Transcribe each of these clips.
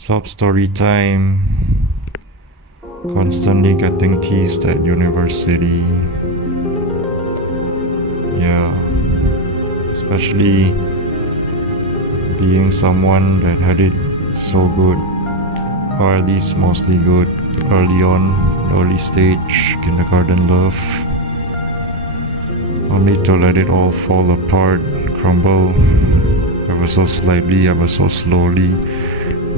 Sob story time. Constantly getting teased at university. Yeah. Especially being someone that had it so good, or at least mostly good, early on, early stage, kindergarten love, only to let it all fall apart, crumble, ever so slightly, ever so slowly,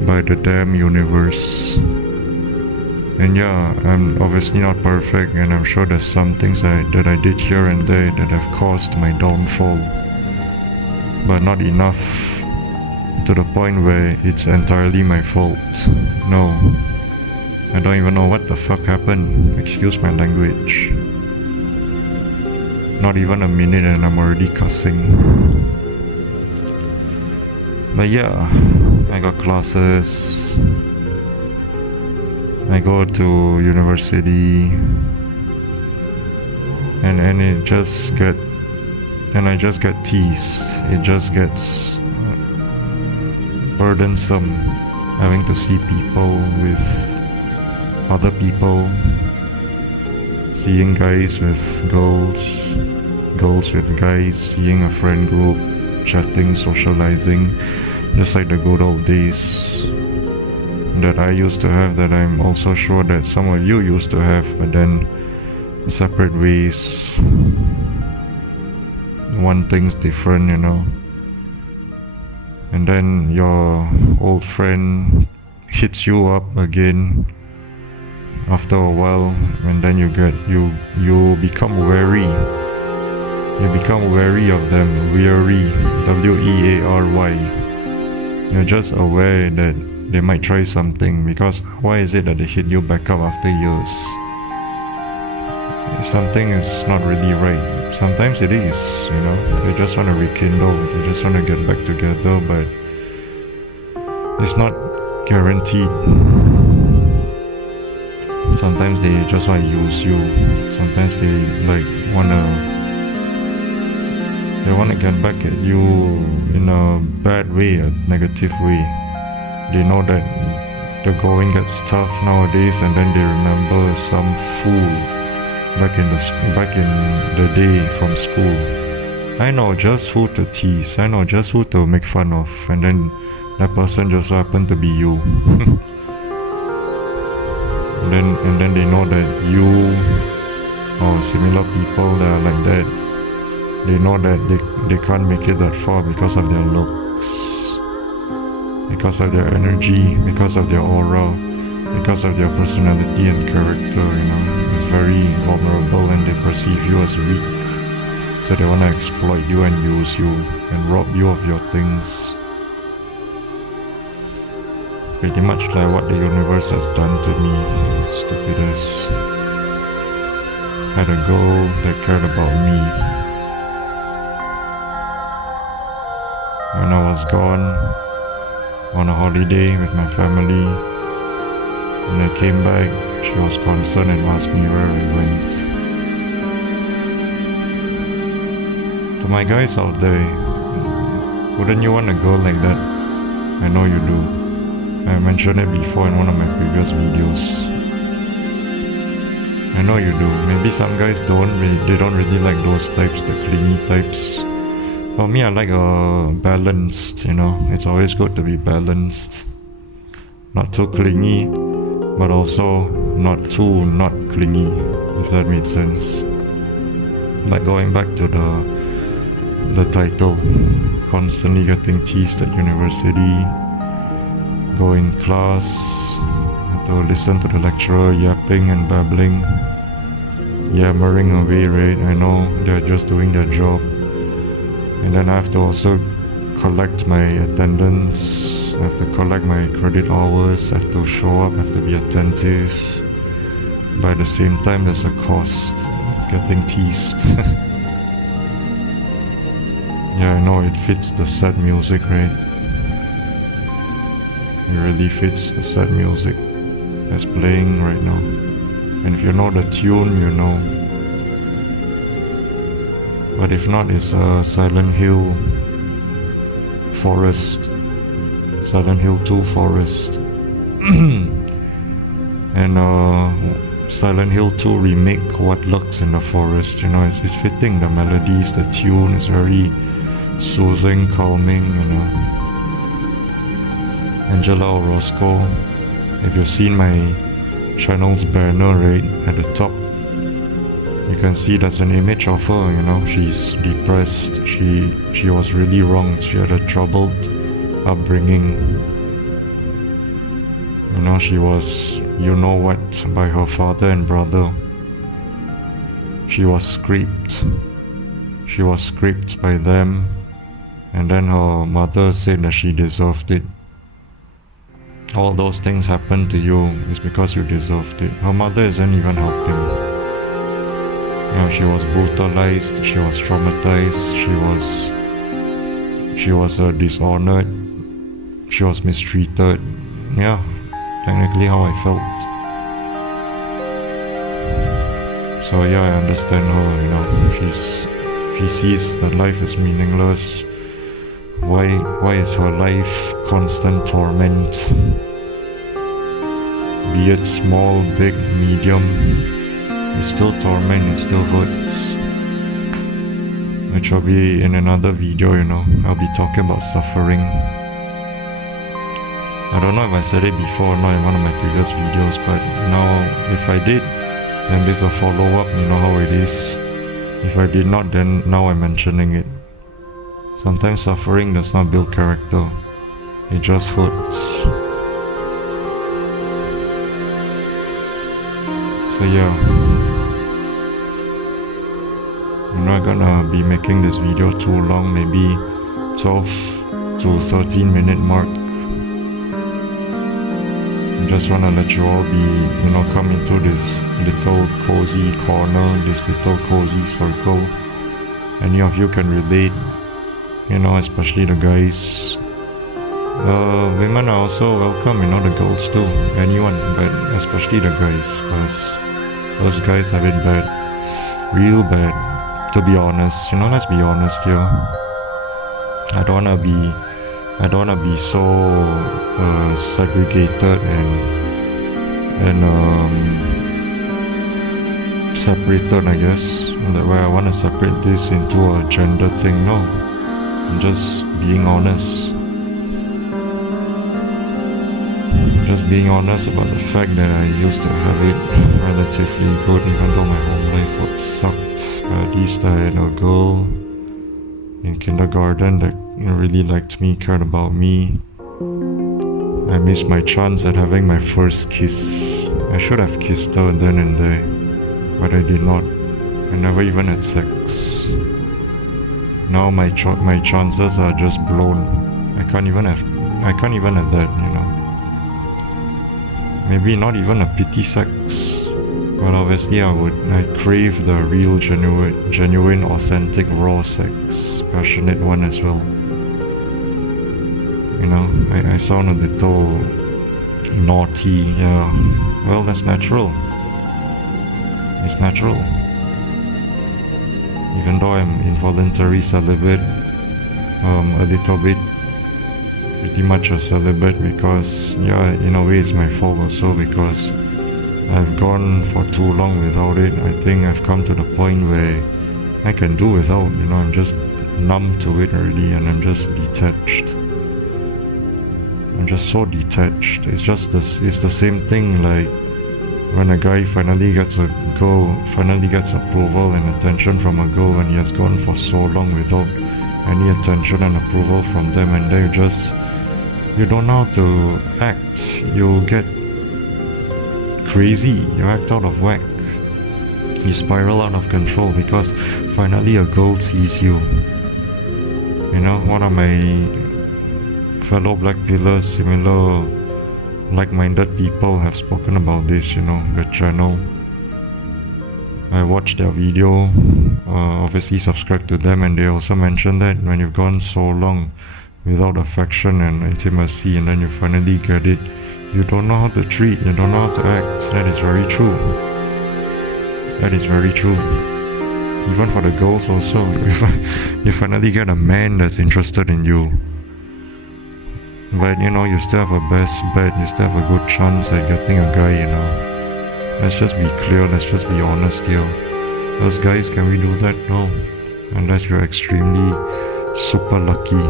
by the damn universe. And yeah, I'm obviously not perfect, and I'm sure there's some things that I did here and there that have caused my downfall, but not enough to the point where it's entirely my fault. No, I don't even know what the fuck happened, excuse my language. Not even a minute and I'm already cussing. But yeah, I got classes, I go to university, and I just get teased. It just gets burdensome having to see people with other people, seeing guys with girls, girls with guys, seeing a friend group, chatting, socializing, just like the good old days that I used to have, that I'm also sure that some of you used to have, but then separate ways. One thing's different, you know. And then your old friend hits you up again after a while, and then you become wary. You become wary of them, weary, W-E-A-R-Y. You're just aware that they might try something, because why is it that they hit you back up after years? Something is not really right. Sometimes it is, you know. They just want to rekindle, they just want to get back together, but it's not guaranteed. Sometimes they just want to use you. Sometimes they want to get back at you in a bad way, a negative way. They know that the going gets tough nowadays, and then they remember some fool back in the day from school. I know just who to tease, I know just who to make fun of, and then that person just happened to be you. and then they know that you or similar people that are like that, they know that they can't make it that far because of their looks, because of their energy, because of their aura, because of their personality and character, you know. It's very vulnerable, and they perceive you as weak, so they want to exploit you and use you and rob you of your things. Pretty much like what the universe has done to me, stupid ass. Had a girl that cared about me when I was gone on a holiday with my family. When I came back, she was concerned and asked me where I went. To my guys out there, wouldn't you want a girl like that? I know you do. I mentioned it before in one of my previous videos. I know you do. Maybe some guys they don't really like those types, the clingy types. For me, I like a balanced, you know. It's always good to be balanced. Not too clingy, but also not too not clingy, if that made sense. Like going back to the title, constantly getting teased at university, go in class, to listen to the lecturer yapping and babbling, yammering away, right? I know they're just doing their job. And then I have to also collect my attendance, I have to collect my credit hours, I have to show up, I have to be attentive. But at the same time, there's a cost, getting teased. Yeah, I know it fits the sad music, right? It really fits the sad music that's playing right now. And if you know the tune, you know. But if not, it's a Silent Hill Forest, Silent Hill 2 Forest. And Silent Hill 2 remake, What Lurks in the Forest, you know, it's fitting. The melodies, the tune is very soothing, calming, you know. Angela Orozco, if you've seen my channel's banner right at the top, you can see there's an image of her, you know. She's depressed, she was really wronged, she had a troubled upbringing. You know, she was, you know what, by her father and brother. She was scraped by them, and then her mother said that she deserved it. All those things happened to you is because you deserved it. Her mother isn't even helping. You know, she was brutalized, she was traumatized, she was dishonored, she was mistreated. Yeah, technically how I felt. So yeah, I understand her, you know. She sees that life is meaningless. Why is her life constant torment? Be it small, big, medium, it's still torment, it still hurts. Which will be in another video, you know. I'll be talking about suffering. I don't know if I said it before or not in one of my previous videos, but now if I did, then there's a follow-up, you know how it is. If I did not, then now I'm mentioning it. Sometimes suffering does not build character, it just hurts. So yeah, I'm not gonna be making this video too long, maybe 12 to 13 minute mark. I just wanna let you all be, you know, come into this little cozy corner, this little cozy circle. Any of you can relate, you know, especially the guys. Women are also welcome, you know, the girls too, anyone, but especially the guys, because those guys have it bad, real bad, to be honest, you know, let's be honest here. I don't wanna be so segregated and separated, I guess, that way I wanna separate this into a gender thing. No, I'm just being honest. Just being honest about the fact that I used to have it relatively good, even though my home life sucked. At least I had a girl in kindergarten that really liked me, cared about me. I missed my chance at having my first kiss. I should have kissed her then and there, but I did not. I never even had sex. Now my chances are just blown. I can't even have that, you know. Maybe not even a pity sex, but obviously I crave the real, genuine, authentic, raw sex, passionate one as well. You know, I sound a little naughty, yeah. Well, that's natural. It's natural. Even though I'm involuntary celibate, a little bit, pretty much a celibate, because yeah, in a way it's my fault also, because I've gone for too long without it. I think I've come to the point where I can do without, you know, I'm just numb to it already, and I'm just detached. I'm just so detached. It's the same thing like when a guy finally gets approval and attention from a girl when he has gone for so long without any attention and approval from them, and then you don't know how to act. You get crazy, you act out of whack, you spiral out of control because finally a girl sees you. You know, one of my fellow blackpillers, similar like-minded people have spoken about this, you know, the channel. I watched their video, obviously subscribe to them, and they also mentioned that when you've gone so long without affection and intimacy, and then you finally get it, you don't know how to treat, you don't know how to act. That is very true. That is very true. Even for the girls also, if you finally get a man that's interested in you, But you still have a best bet, you still have a good chance at getting a guy, Let's just be clear, let's just be honest here. Us guys, can we do that? No. Unless you're extremely super lucky.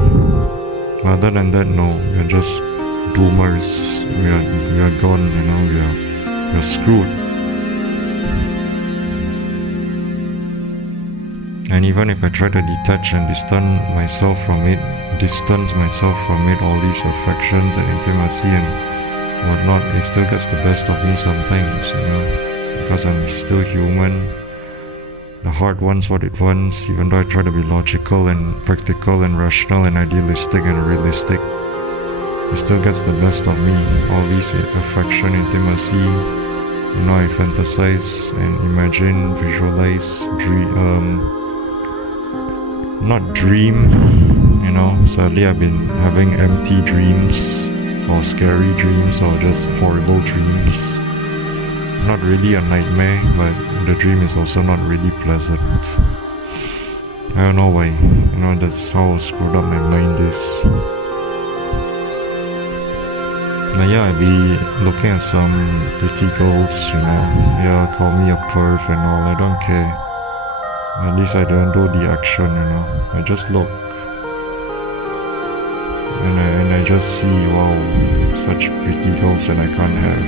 Other than that, no. We're just doomers. We are gone, we're screwed. And even if I try to detach and distance myself from it, all these affections and intimacy and whatnot, it still gets the best of me sometimes, because I'm still human. The heart wants what it wants, even though I try to be logical and practical and rational and idealistic and realistic. It still gets the best of me. All these affection, intimacy, I fantasize and imagine, visualize, dream. Sadly I've been having empty dreams or scary dreams or just horrible dreams. Not really a nightmare, but the dream is also not really pleasant. I don't know why. That's how screwed up my mind is. But yeah, I'd be looking at some pretty girls, Yeah, call me a perv and all, I don't care. At least I don't do the action, I just look. And I just see, wow, such pretty girls that I can't have.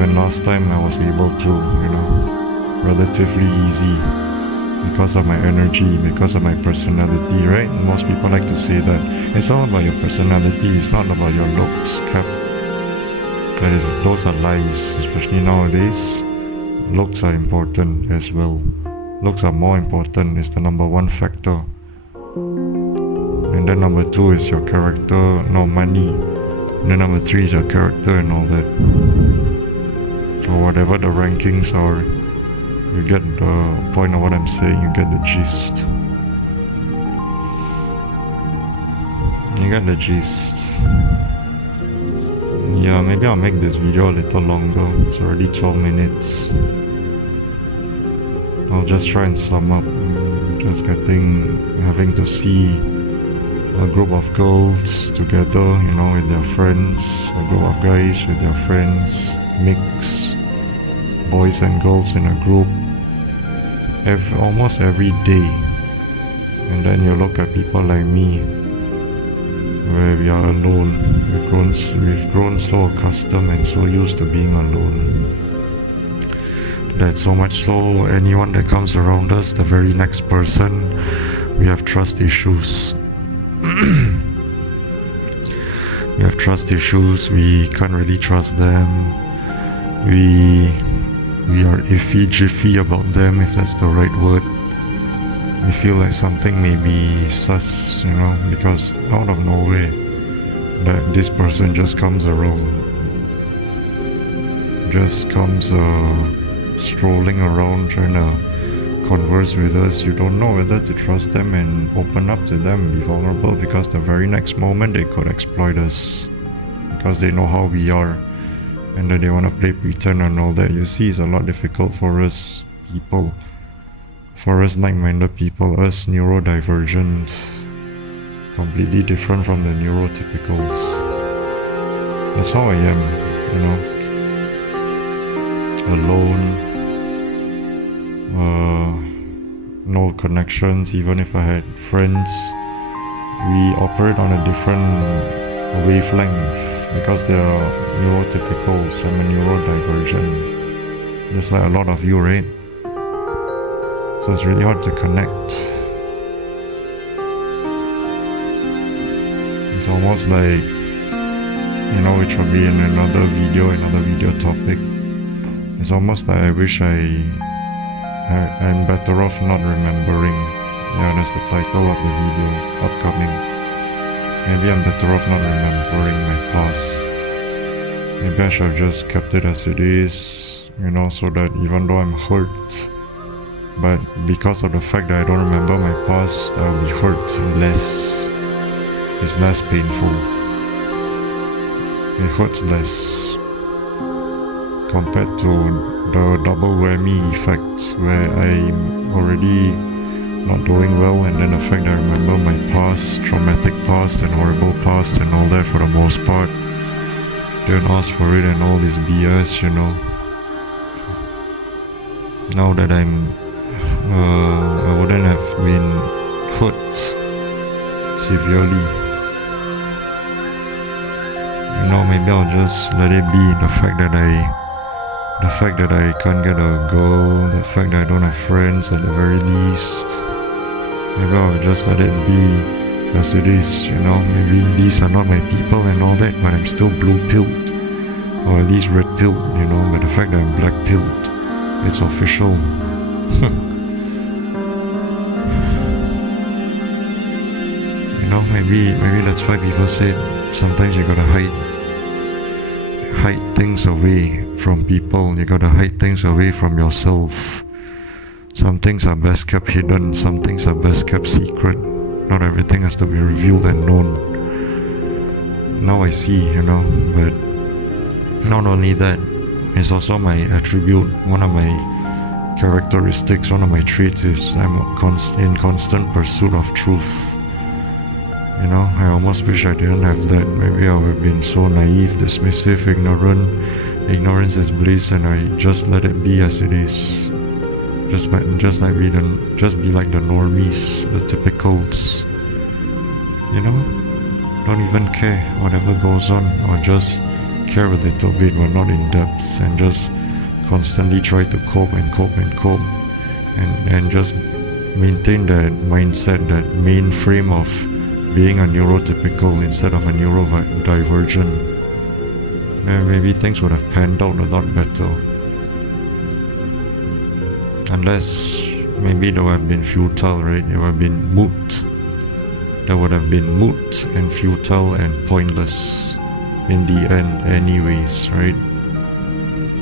When last time I was able to, relatively easy. Because of my energy, because of my personality, right? Most people like to say that it's all about your personality, it's not about your looks, cap. Those are lies, especially nowadays. Looks are important as well. Looks are more important, it's the number one factor. And then number two is your character, money. And then number three is your character and all that. Or whatever the rankings are. You get the point of what I'm saying, you get the gist. Yeah, maybe I'll make this video a little longer. It's already 12 minutes. I'll just try and sum up. Just having to see a group of girls together, with their friends, a group of guys with their friends, mix, boys and girls in a group, almost every day. And then you look at people like me, where we are alone. We've grown so accustomed and so used to being alone. That so much so, anyone that comes around us, the very next person, we have trust issues. We have trust issues, we can't really trust them. We are iffy-jiffy about them, if that's the right word. We feel like something may be sus, because out of nowhere, that this person just comes around. Just comes strolling around trying to converse with us. You don't know whether to trust them and open up to them, be vulnerable, because the very next moment they could exploit us. Because they know how we are. And that they want to play pretend and all that. You see, it's a lot difficult for us people. For us like-minded people, us neurodivergent. Completely different from the neurotypicals. That's how I am, Alone. No connections. Even if I had friends, we operate on a different wavelength because they are neurotypicals. I'm a neurodivergent, just like a lot of you, right? So it's really hard to connect. It's almost like, which will be in another video topic. It's almost like I wish I'm better off not remembering. Yeah, that's the title of the video, upcoming. Maybe I'm better off not remembering my past. Maybe I should have just kept it as it is, so that even though I'm hurt, but because of the fact that I don't remember my past, I'll be hurt less. It's less painful. It hurts less compared to the double whammy effect where I'm already not doing well, and then the fact that I remember my past, traumatic past and horrible past and all that for the most part. Didn't ask for it and all this BS, Now that I wouldn't have been hurt severely. Maybe I'll just let it be. The fact that I can't get a girl, the fact that I don't have friends at the very least. Maybe I'll just let it be as it is, Maybe these are not my people and all that, but I'm still blue-pilled. Or at least red-pilled, But the fact that I'm black-pilled, it's official. Maybe that's why people say sometimes you gotta hide things away from people. You gotta hide things away from yourself. Some things are best kept hidden. Some things are best kept secret. Not everything has to be revealed and known. Now I see, But not only that, it's also my attribute. One of my characteristics, one of my traits is I'm in constant pursuit of truth. I almost wish I didn't have that. Maybe I would have been so naive, dismissive, ignorant. Ignorance is bliss, and I just let it be as it is. Just be like the normies, the typicals. Don't even care whatever goes on, or just care a little bit, but not in depth, and just constantly try to cope and just maintain that mindset, that mainframe of being a neurotypical instead of a neurodivergent. Maybe things would have panned out a lot better. Unless maybe they would have been futile, right? It would have been moot. That would have been moot and futile and pointless in the end anyways, right?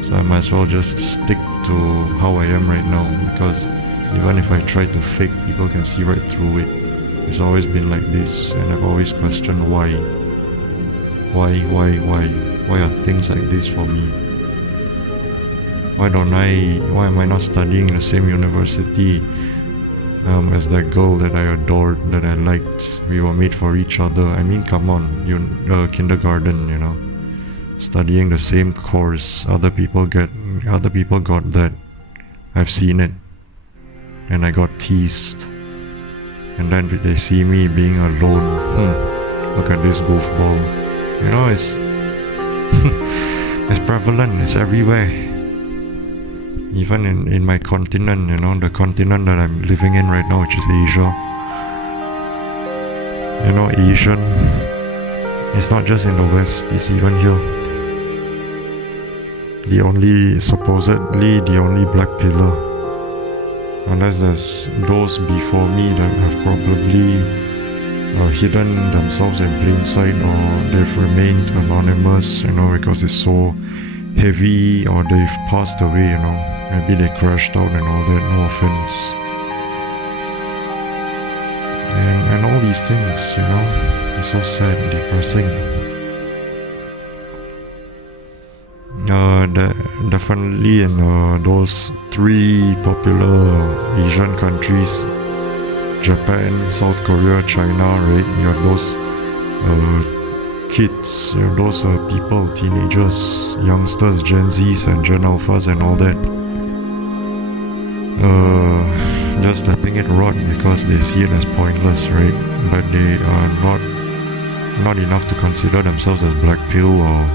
So I might as well just stick to how I am right now, because even if I try to fake, people can see right through it. It's always been like this, and I've always questioned why. Why are things like this for me? Why am I not studying in the same university as that girl that I adored, that I liked? We were made for each other. I mean, come on, kindergarten, studying the same course. Other people got that. I've seen it, and I got teased. And then they see me being alone. Look at this goofball. It's it's prevalent. It's everywhere. Even in my continent, the continent that I'm living in right now, which is Asia. Asian. It's not just in the West. It's even here. Supposedly the only black pillar. Unless there's those before me that have probably hidden themselves in plain sight, or they've remained anonymous, because it's so heavy, or they've passed away, maybe they crashed out and all that, no offense. And all these things, it's so sad and depressing. Definitely in those three popular Asian countries, Japan, South Korea, China, right? You have those kids, you have those people, teenagers, youngsters, Gen Zs and Gen Alphas and all that, just letting it rot because they see it as pointless, right? But they are not enough to consider themselves as black pill or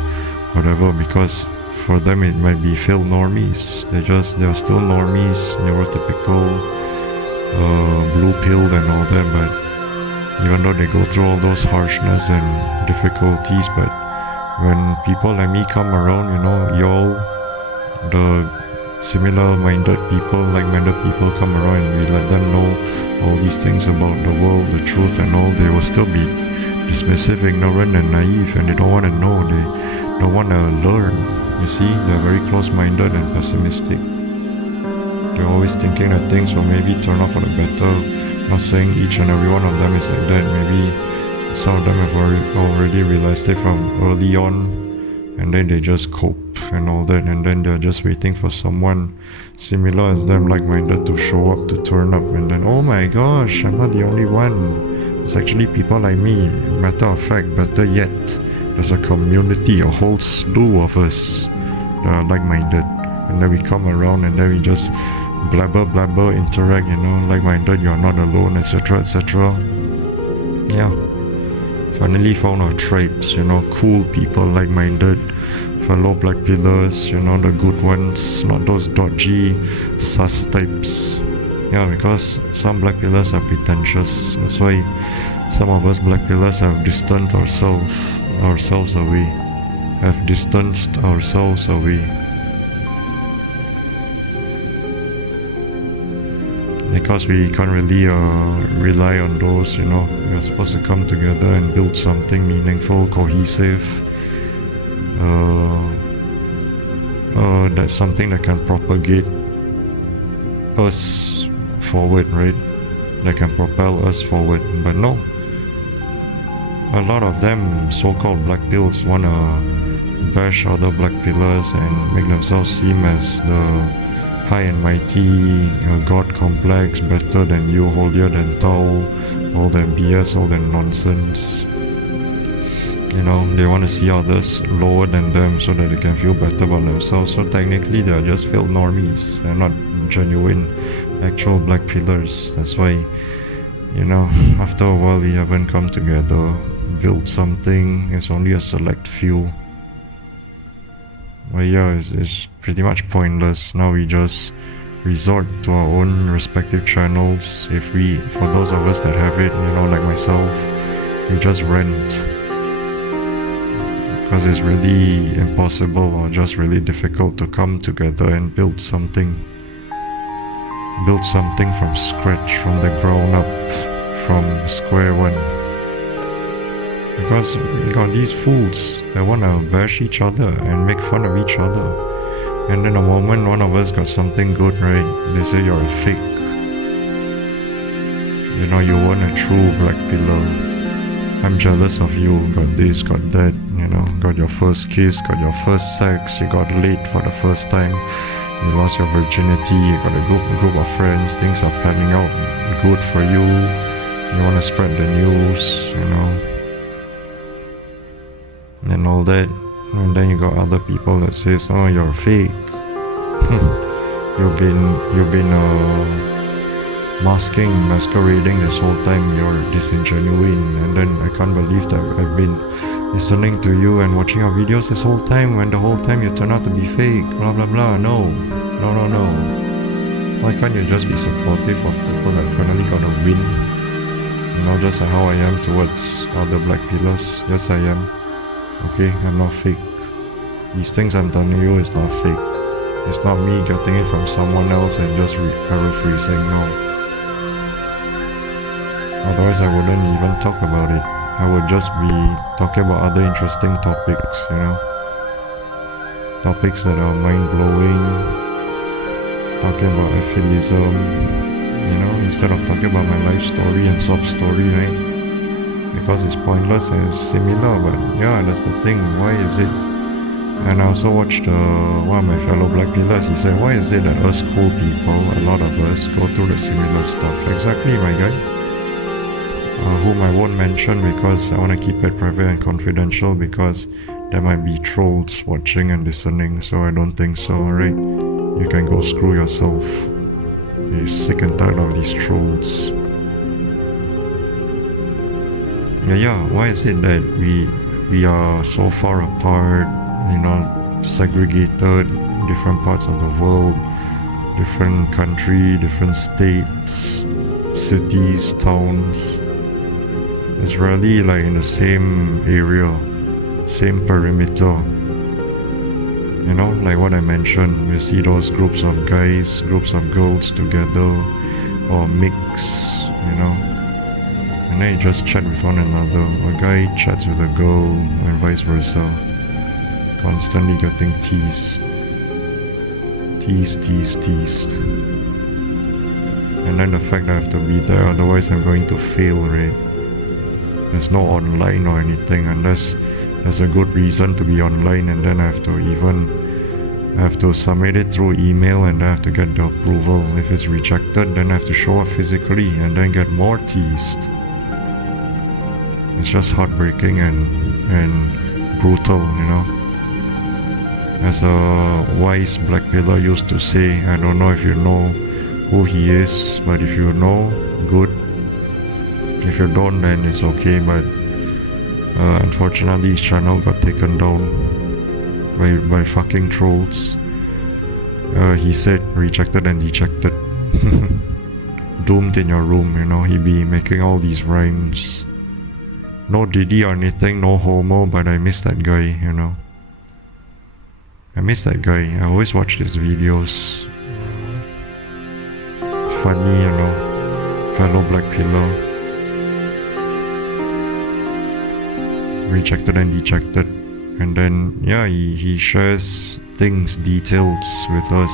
whatever, because for them it might be failed normies. They're still normies, neurotypical, blue-pilled and all that, but even though they go through all those harshness and difficulties, but when people like me come around, y'all, the similar-minded people, like-minded people come around, and we let them know all these things about the world, the truth and all, they will still be dismissive, ignorant and naive, and they don't want to know, they don't want to learn. You see, they're very close-minded and pessimistic. They're always thinking that things will maybe turn out for the better. Not saying each and every one of them is like that. Maybe some of them have already realized it from early on, and then they just cope. and all that, and then they're just waiting for someone similar as them, like-minded, to show up, to turn up, and then, oh my gosh, I'm not the only one. It's actually people like me. Matter of fact, better yet, there's a community, a whole slew of us that are like-minded, and then we come around and then we just blabber, interact, like-minded, you're not alone, etc., etc. Yeah. Finally found our tribes, cool people, like-minded, fellow black pillars, the good ones, not those dodgy, sus types. Yeah, because some black pillars are pretentious. That's why some of us black pillars have distanced ourselves away. Because we can't really rely on those, we're supposed to come together and build something meaningful, cohesive. That's something that can propagate us forward, right? That can propel us forward. But no, a lot of them, so-called black pills, wanna bash other black pillars and make themselves seem as the high and mighty, God complex, better than you, holier than thou, all that BS, all that nonsense. They want to see others lower than them so that they can feel better about themselves. So technically they are just failed normies. They're not genuine, actual black pillars. That's why, after a while we haven't come together, built something. It's only a select few. But yeah, it's pretty much pointless. Now we just resort to our own respective channels. For those of us that have it, like myself, we just rent. Because it's really impossible or just really difficult to come together and build something. Build something from scratch, from the ground up, from square one. Because you got these fools that want to bash each other and make fun of each other. And then the moment one of us got something good, right, they say you're a fake. You weren't a true black pillar. I'm jealous of you, got this, got that, got your first kiss, got your first sex, you got laid for the first time, you lost your virginity, you got a group of friends, things are panning out good for you, you want to spread the news, and all that. And then you got other people that says, oh, you're fake. you've been masquerading this whole time, you're disingenuine. And then I can't believe that I've been listening to you and watching your videos this whole time, when the whole time you turn out to be fake, blah blah blah. No. Why can't you just be supportive of people that finally got a win? Just like how I am towards other black pillars. Yes, I am. Okay, I'm not fake. These things I'm telling you is not fake. It's not me getting it from someone else and just paraphrasing, no. Otherwise I wouldn't even talk about it. I would just be talking about other interesting topics, Topics that are mind-blowing. Talking about efilism, instead of talking about my life story and sob story, right? Because it's pointless and it's similar, but yeah, that's the thing. Why is it? And I also watched one of my fellow black pillars. He said, why is it that us cool people, a lot of us, go through the similar stuff? Exactly, my guy. Whom I won't mention because I want to keep it private and confidential, because there might be trolls watching and listening, so I don't think so, alright? You can go screw yourself. You're sick and tired of these trolls. Yeah, why is it that we are so far apart, segregated, different parts of the world, different country, different states, cities, towns? It's really like in the same area, same perimeter. Like what I mentioned, you see those groups of guys, groups of girls together, or mix, and then you just chat with one another. A guy chats with a girl and vice versa. Constantly getting teased. Teased. And then the fact that I have to be there, otherwise I'm going to fail, right? There's no online or anything unless there's a good reason to be online, and then I have to even I have to submit it through email and I have to get the approval. If it's rejected, then I have to show up physically and then get more teased. It's just heartbreaking and brutal, you know. As a wise blackpiller used to say, I don't know if you know who he is, but if you know, good. If you don't, then it's okay, but unfortunately his channel got taken down by fucking trolls. He said rejected and dejected. Doomed in your room, you know. He be making all these rhymes. No Diddy or anything, no homo, but I miss that guy, you know. I miss that guy. I always watch his videos. Funny, you know. Fellow blackpiller. Rejected and dejected. And then, yeah, he shares things, details with us.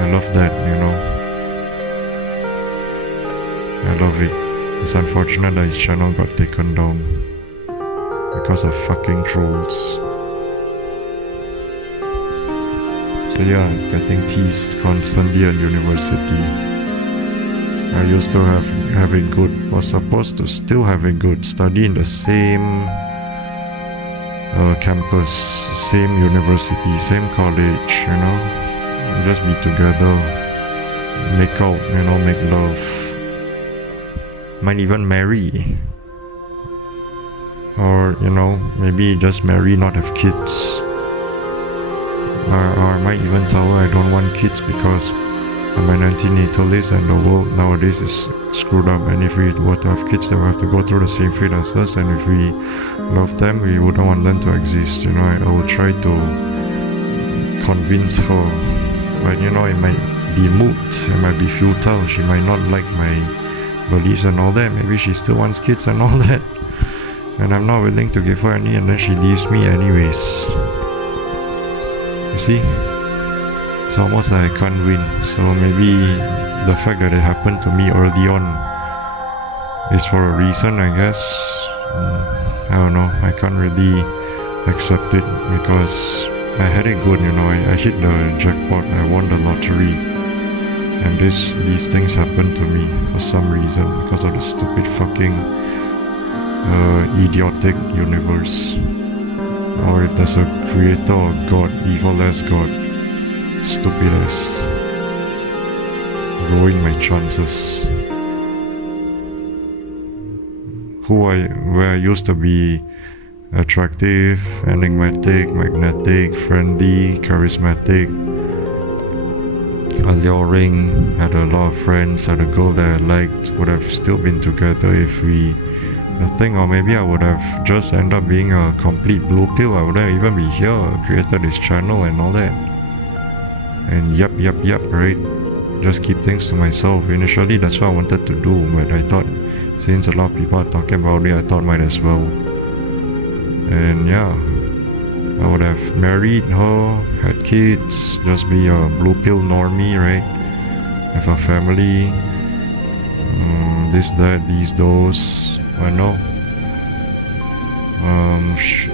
I love that, you know. I love it. It's unfortunate that his channel got taken down because of fucking trolls. So yeah, getting teased constantly at university. I used to have it good, was supposed to still have it good, study in the same campus, same university, same college, you know, just be together, make out, you know, make love, might even marry, or, you know, maybe just marry, not have kids, or I might even tell her I don't want kids because I'm an antinatalist and the world nowadays is screwed up, and if we were to have kids, they will have to go through the same fate as us, and if we love them, we wouldn't want them to exist, you know. I will try to convince her, but you know, it might be moot, it might be futile, she might not like my beliefs and all that, maybe she still wants kids and all that, and I'm not willing to give her any, and then she leaves me anyways. You see? It's almost like I can't win. So maybe the fact that it happened to me early on is for a reason, I guess. I don't know. I can't really accept it because I had it good, you know. I hit the jackpot. I won the lottery, and these things happened to me for some reason because of the stupid fucking idiotic universe. Or if there's a creator or God, evil as God, stupid as, ruin my chances. Where I used to be attractive, enigmatic, magnetic, friendly, charismatic, alluring, had a lot of friends, had a girl that I liked, would have still been together if we nothing, or maybe I would have just ended up being a complete blue pill. I wouldn't even be here, created this channel and all that. And yep, right? Just keep things to myself. Initially, that's what I wanted to do, but I thought, since a lot of people are talking about it, I thought might as well. And yeah, I would have married her, had kids, just be a blue pill normie, right? Have a family, this, that, these, those. I know.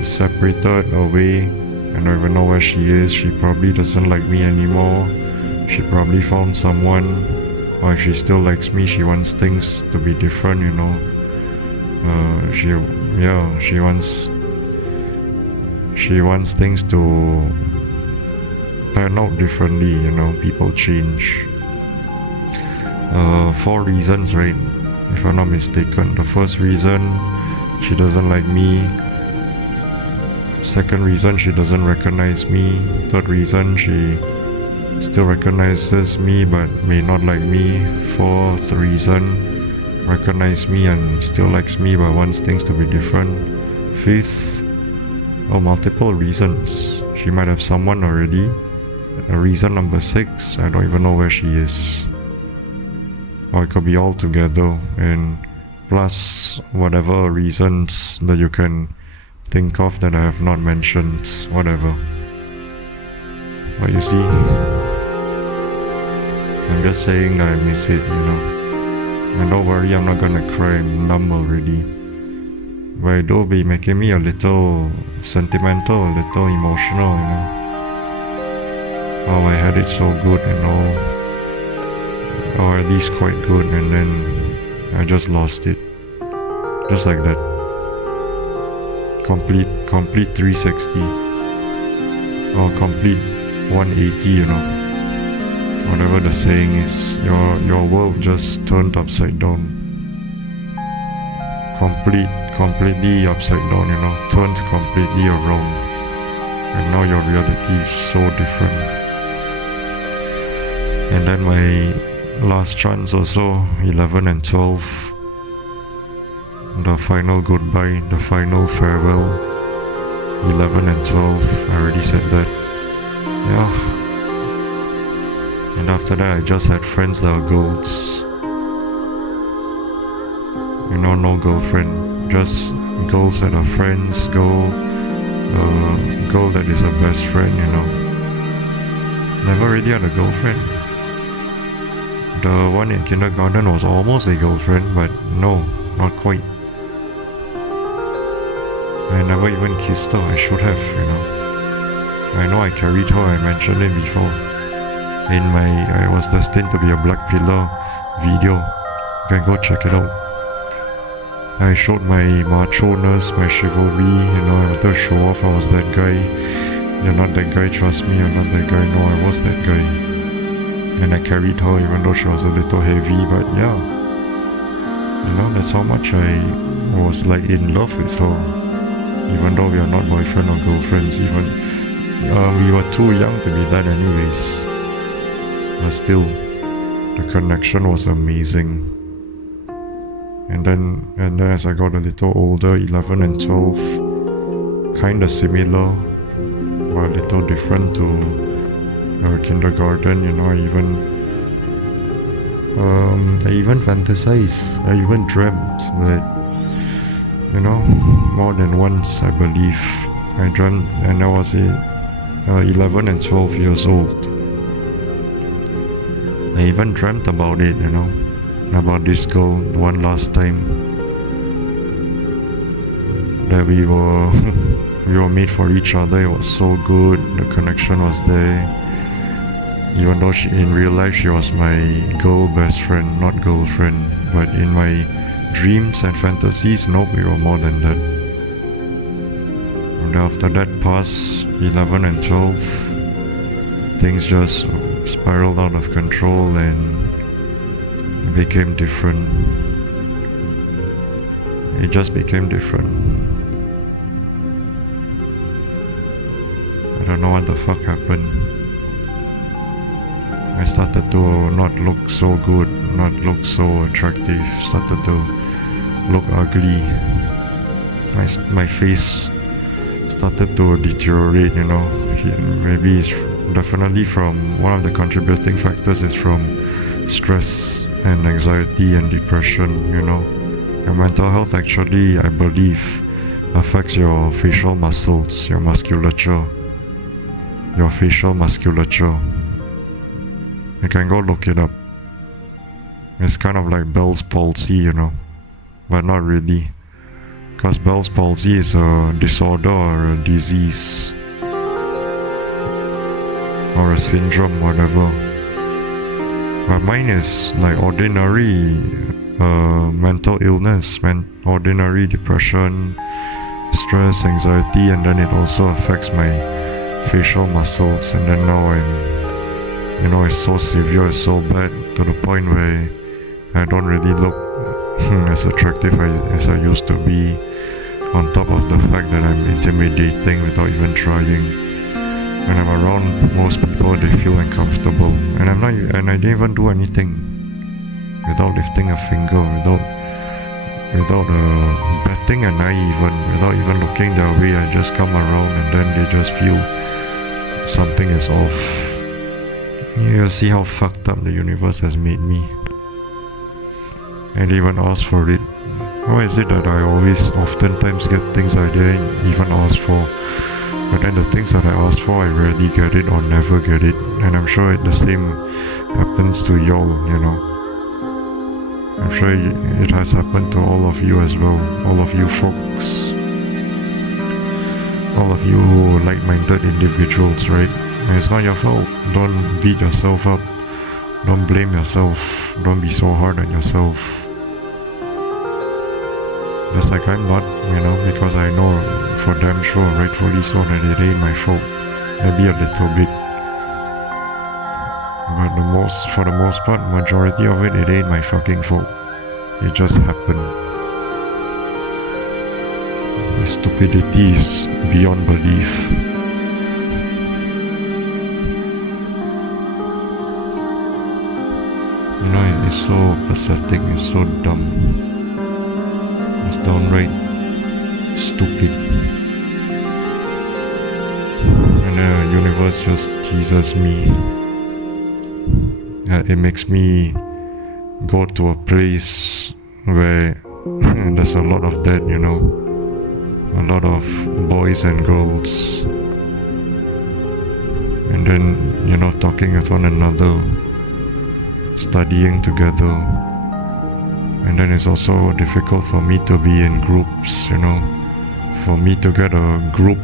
Separated away. I don't even know where she is. She probably doesn't like me anymore. She probably found someone. Or if she still likes me, she wants things to be different, you know. She wants things to pan out differently, you know. People change. 4 reasons, right? If I'm not mistaken. The first reason, she doesn't like me. Second reason, she doesn't recognize me. Third reason, she still recognizes me but may not like me. Fourth reason, recognize me and still likes me but wants things to be different. Fifth, multiple reasons. She might have someone already. Reason number 6, I don't even know where she is. Or it could be all together, and plus whatever reasons that you can think of that I have not mentioned, whatever. But you see, I'm just saying that I miss it, you know. And don't worry, I'm not gonna cry, I'm numb already. But it will be making me a little sentimental, a little emotional, you know. oh, I had it so good and all, or at least quite good, and then I just lost it, just like that. Complete 360, or complete 180, you know, whatever the saying is. Your world just turned upside down, completely upside down, you know, turned completely around, and now your reality is so different. And then my last chance also, 11 and 12, the final goodbye, the final farewell, 11 and 12, I already said that. Yeah. And after that I just had friends that were girls. You know, no girlfriend, just girls that are friends, girl that is a best friend, you know. Never really had a girlfriend. The one in kindergarten was almost a girlfriend, but no, not quite. I never even kissed her. I should have, you know. I know I carried her, I mentioned it before. I was destined to be a blackpill video. You can go check it out. I showed my macho-ness, my chivalry, you know, I wanted to show off I was that guy. You're not that guy, trust me, you're not that guy. No, I was that guy. And I carried her even though she was a little heavy, but yeah. You know, that's how much I was like in love with her. Even though we are not boyfriend or girlfriends, even we were too young to be that anyways. But still, the connection was amazing. And then as I got a little older, 11 and 12, kinda similar, but a little different to kindergarten, you know. I even fantasized, I even dreamt that, you know, more than once, I believe. I dreamt, and I was 11 and 12 years old. I even dreamt about it, you know, about this girl one last time. That we were made for each other. It was so good. The connection was there. Even though in real life she was my girl best friend, not girlfriend. But in my dreams and fantasies, nope, we were more than that. And after that passed, 11 and 12, things just spiraled out of control and it became different. It just became different. I don't know what the fuck happened. I started to not look so good, not look so attractive, started to look ugly. My face started to deteriorate, you know. Maybe it's definitely from one of the contributing factors is from stress and anxiety and depression, you know. Your mental health actually, I believe, affects your facial muscles, your musculature, your facial musculature. You can go look it up. It's kind of like Bell's palsy, you know, but not really, because Bell's palsy is a disorder or a disease or a syndrome, whatever. But mine is like ordinary mental illness, ordinary depression, stress, anxiety, and then it also affects my facial muscles. And then now you know, it's so severe, it's so bad to the point where I don't really look as attractive as I used to be. On top of the fact that I'm intimidating without even trying. When I'm around most people, they feel uncomfortable, and I didn't even do anything, without lifting a finger, without batting an eye, without even looking their way. I just come around, and then they just feel something is off. You see how fucked up the universe has made me. I didn't even ask for it. Why is it that I oftentimes get things I didn't even ask for? But then the things that I asked for, I rarely get it or never get it. And I'm sure the same happens to y'all, you know. I'm sure it has happened to all of you as well. All of you folks. All of you like-minded individuals, right? It's not your fault. Don't beat yourself up. Don't blame yourself. Don't be so hard on yourself. Just like I'm not, because I know for damn sure, rightfully so, that it ain't my fault. Maybe a little bit. But for the most part, majority of it ain't my fucking fault. It just happened. The stupidity is beyond belief. It's so pathetic, it's so dumb. It's downright stupid. And the universe just teases me. It makes me go to a place where there's a lot of that, a lot of boys and girls, and then talking with one another, studying together. And then it's also difficult for me to be in groups, for me to get a group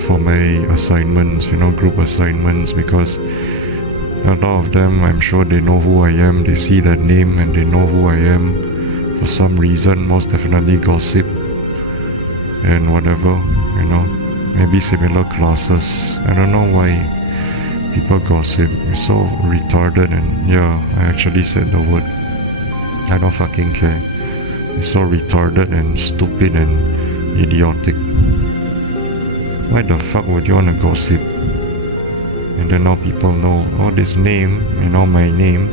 for my assignments, group assignments, because a lot of them, I'm sure they know who I am, they see that name and they know who I am for some reason, most definitely gossip and whatever, maybe similar classes. I don't know why people gossip. It's so retarded, and yeah, I actually said the word. I don't fucking care. It's so retarded and stupid and idiotic. Why the fuck would you want to gossip? And then now people know, this name, my name,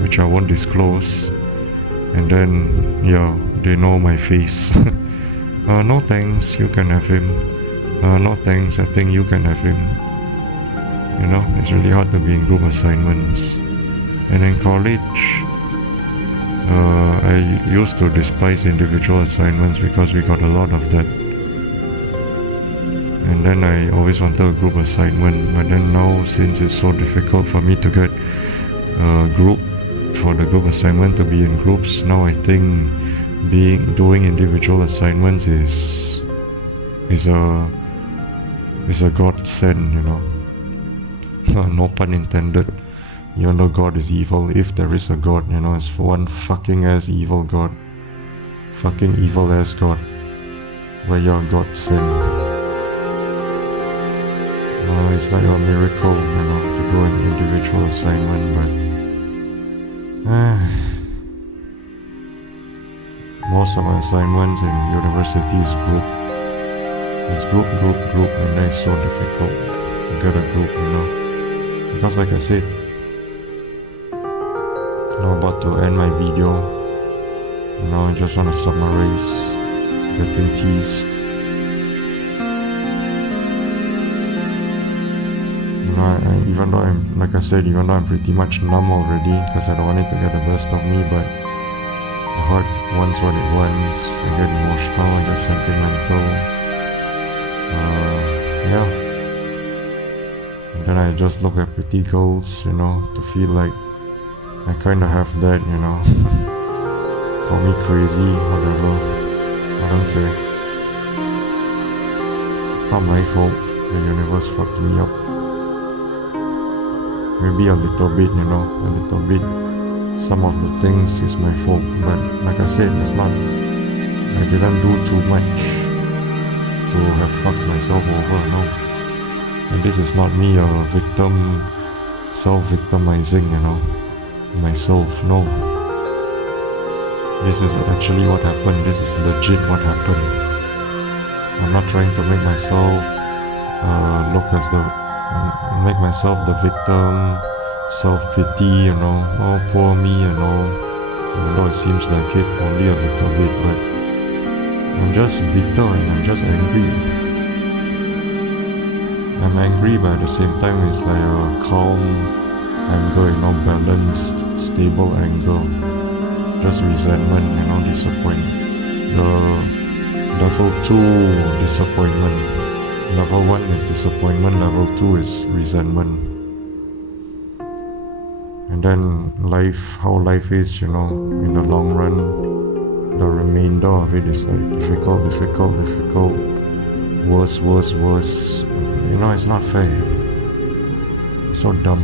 which I won't disclose. And then, yeah, they know my face. No thanks, you can have him. No thanks, I think you can have him. It's really hard to be in group assignments. And in college, I used to despise individual assignments because we got a lot of that. And then I always wanted a group assignment, but then now, since it's so difficult for me to get a group for the group assignment to be in groups, now I think doing individual assignments is a godsend, no pun intended. Even though God is evil, if there is a God, it's one fucking ass evil God, fucking evil ass God, where you're godsend. It's like a miracle, to do an individual assignment, but most of my assignments in university is group. It's group, and then it's so difficult to get a group, because like I said, I'm about to end my video. I just want to summarize getting teased. Even though I'm pretty much numb already, because I don't want it to get the best of me, but the heart wants what it wants. I get emotional, I get sentimental. And then I just look at pretty girls, to feel like I kind of have that, Call me crazy, whatever. I don't care. It's not my fault. The universe fucked me up. Maybe a little bit, Some of the things is my fault, but like I said, it's not. I didn't do too much to have fucked myself over, no. And this is not me a victim, self-victimizing, myself, no. This is actually what happened. This is legit what happened. I'm not trying to make myself make myself the victim, self-pity, oh poor me, even though it seems like it only a little bit, but I'm just bitter and I'm just angry. I'm angry, but at the same time it's like a calm anger, balanced, stable anger. Just resentment, disappointment. The level 2 disappointment. Level 1 is disappointment, level 2 is resentment. And then how life is, in the long run, the remainder of it is like difficult, worse. It's not fair. So dumb.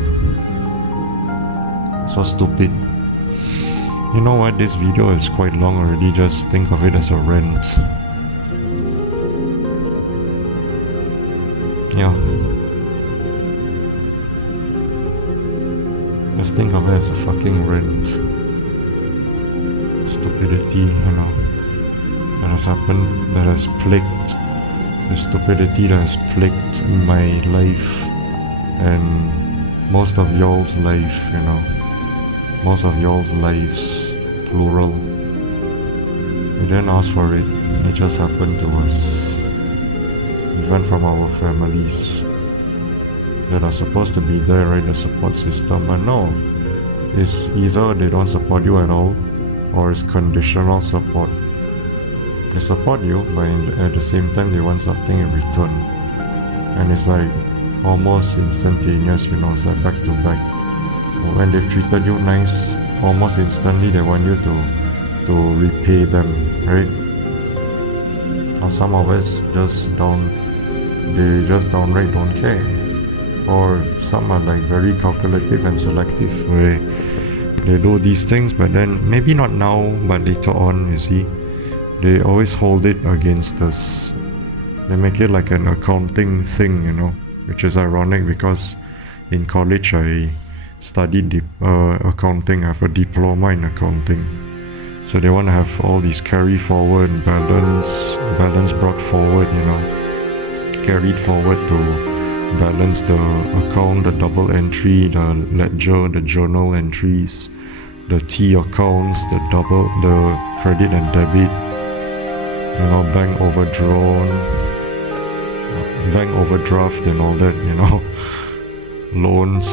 So stupid. You know what? This video is quite long already. Just think of it as a rant. Yeah. Just think of it as a fucking rant. Stupidity, you know, that has happened, that has plagued, the stupidity that has plagued my life and most of y'all's life, you know, most of y'all's lives, plural. We didn't ask for it, it just happened to us. Even from our families that are supposed to be there, right, the support system, but no, it's either they don't support you at all or it's conditional support. They support you, but at the same time they want something in return, and it's like almost instantaneous, you know, it's like back to back. When they've treated you nice, almost instantly they want you to repay them, right? Or some of us just downright don't care. Or some are like very calculative and selective, where they do these things, but then maybe not now, but later on, you see, they always hold it against us. They make it like an accounting thing, you know, which is ironic because in college I studied accounting. I have a diploma in accounting, so they want to have all these carry forward, balance brought forward, you know, carried forward to balance the account, the double entry, the ledger, the journal entries, the T accounts, the credit and debit, you know, bank overdraft and all that, you know, loans,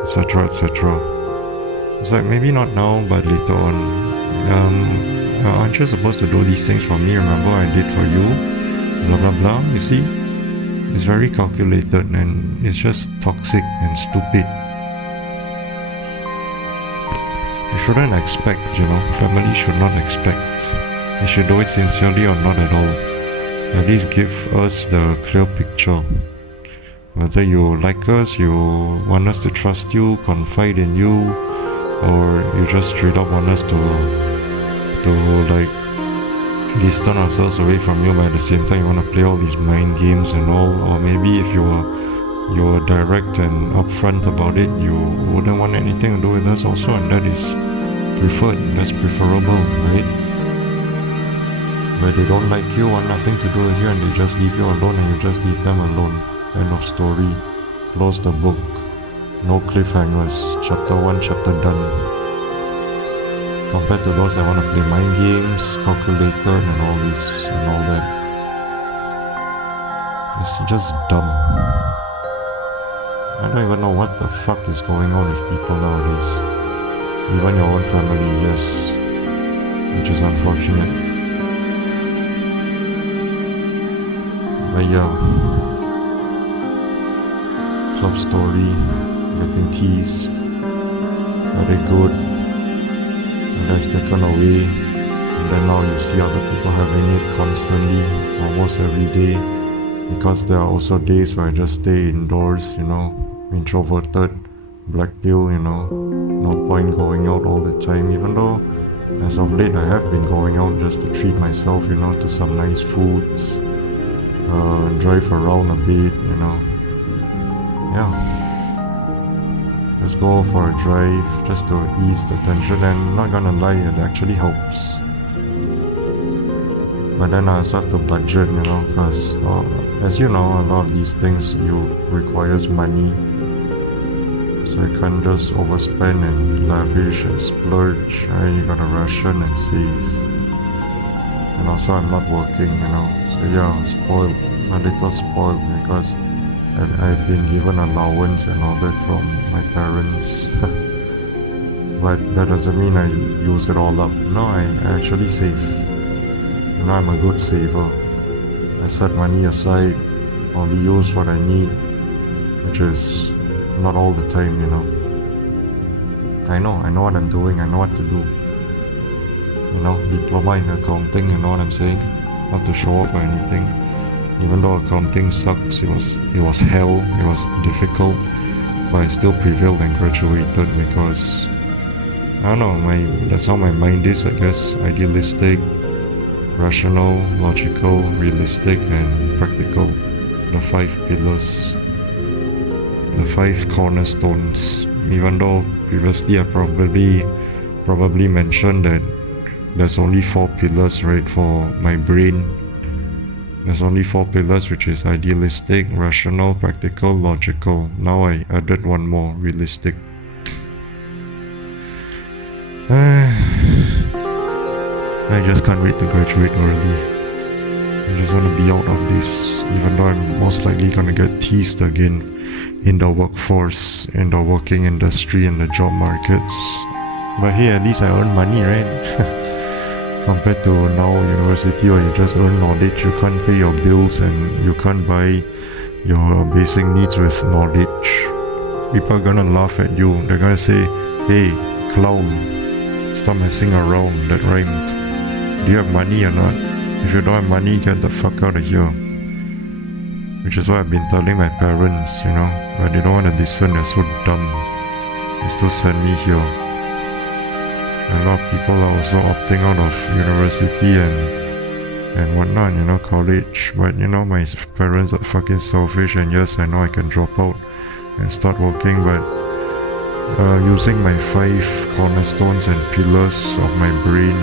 etc., etc. It's like maybe not now, but later on. Aren't you supposed to do these things for me? Remember I did for you, blah blah blah. You see, it's very calculated and it's just toxic and stupid. You shouldn't expect, you know, family should not expect. You should do it sincerely or not at all. At least give us the clear picture. Whether you like us, you want us to trust you, confide in you, or you just straight up want us to like distance ourselves away from you, but at the same time you want to play all these mind games and all. Or maybe if you're direct and upfront about it, you wouldn't want anything to do with us also, and that is preferred, that's preferable, right? But they don't like you, want nothing to do with you, and they just leave you alone, and you just leave them alone. End of story. Close the book. No cliffhangers. Chapter 1, chapter done. Compared to those that want to play mind games, calculator and all this and all that. It's just dumb. I don't even know what the fuck is going on with people nowadays. Even your own family, yes. Which is unfortunate. But yeah. Sub story. Getting teased. Very good. And that's taken away. And then now you see other people having it constantly, almost every day. Because there are also days where I just stay indoors, you know, introverted, blackpill, you know, no point going out all the time, even though as of late I have been going out just to treat myself, you know, to some nice foods, drive around a bit, you know, yeah, just go for a drive just to ease the tension, and not gonna lie, it actually helps. But then I also have to budget, you know, because as you know, a lot of these things requires money, so you can't just overspend and lavish and splurge, right? You gotta ration and save. And also I'm not working, you know, so yeah, spoiled, a little spoiled, because I've been given allowance and all that from my parents. But that doesn't mean I use it all up. No, I actually save. You know, I'm a good saver. I set money aside, only use what I need, which is not all the time, you know. I know what I'm doing, I know what to do. You know, diploma in accounting, you know what I'm saying? Not to show off or anything. Even though accounting sucks, it was hell, it was difficult. but I still prevailed and graduated because I don't know, that's how my mind is, I guess. Idealistic, rational, logical, realistic, and practical. The 5 pillars, the 5 cornerstones. Even though previously I probably mentioned that there's only 4 pillars, right, for my brain. There's only 4 pillars, which is idealistic, rational, practical, logical. Now I added one more, realistic. I just can't wait to graduate early. I just want to be out of this, even though I'm most likely gonna get teased again in the workforce, in the working industry, in the job markets. But hey, at least I earn money, right? Compared to now university where you just earn knowledge, you can't pay your bills and you can't buy your basic needs with knowledge. People are gonna laugh at you. They're gonna say, hey, clown, stop messing around, that rhymed. Do you have money or not? If you don't have money, get the fuck out of here. Which is what I've been telling my parents, but they don't want to listen, they're so dumb. They still send me here. A lot of people are also opting out of university and whatnot, college. But my parents are fucking selfish, and yes, I know I can drop out and start working, but using my 5 cornerstones and pillars of my brain,